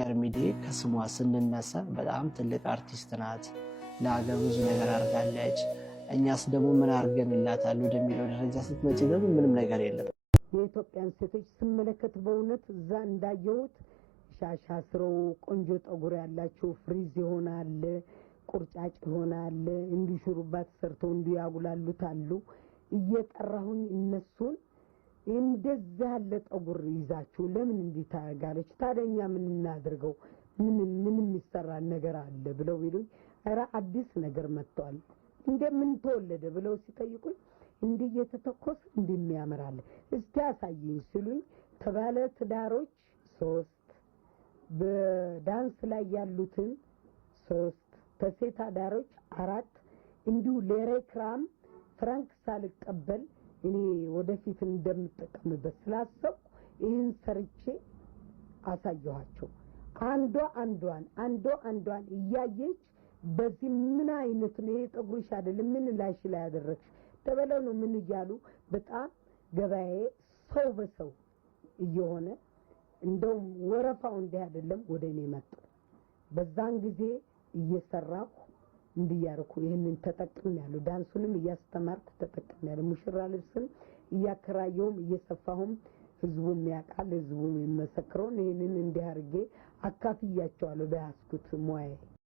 አርሚዴ ከስሟ ስንነሳ በጣም ትልቅ አርቲስት ናት። ለሀገር ብዙ ነገር አድርጋለች። እኛስ ደግሞ ምን አድርገንላታል ወደሚለው ደረጃ ስትመጪ ደግሞ ምንም ነገር የለም። የኢትዮጵያን ሴቶች ስመለከት በእውነት እዛ እንዳየሁት ሻሻ ስረው ቆንጆ ጠጉር ያላቸው ፍሪዝ ይሆናል፣ ቁርጫጭ ይሆናል፣ እንዲህ ሹሩባ ተሰርተው እንዲህ ያጉላሉታሉ። እየጠራሁኝ እነሱን እንደዛ ያለ ጠጉር ይዛችሁ ለምን እንዲህ ታጋለች? ታደኛ ምን እናድርገው? ምን የሚሰራ ነገር አለ ብለው ይሉኝ፣ ኧረ አዲስ ነገር መጥቷል እንደምን ተወለደ ብለው ሲጠይቁኝ እንዲህ እየተተኮስ እንደሚያመራል እስቲ አሳይኝ ሲሉኝ ተባለ ትዳሮች 3 በዳንስ ላይ ያሉትን 3 ተሴት አዳሮች 4 እንዲሁ ለሬክራም ፍራንክ ሳልቀበል እኔ ወደፊት እንደምጠቀምበት ስላሰብኩ ይህን ሰርቼ አሳየኋቸው። አንዷን እያየች በዚህ ምን አይነት ነው የጠጉርሽ አይደለም ምን ላሽ ላይ ያደረግሽ ተበለው ነው ምን እያሉ በጣም ገበያዬ ሰው በሰው እየሆነ እንደውም ወረፋው እንዲህ አይደለም ወደኔ መጣ። በዛን ጊዜ እየሰራሁ እንዲያርኩ ይሄንን ተጠቅሜያለሁ። ዳንሱንም እያስተማርኩ ተጠቅሜያለሁ። ሙሽራ ልብስን እያከራየሁም እየሰፋሁም ህዝቡም ያውቃል፣ ህዝቡም ይመሰክረው። ይሄንን እንዲህ አርጌ አካፍያቸዋለሁ በያዝኩት ሙያዬ።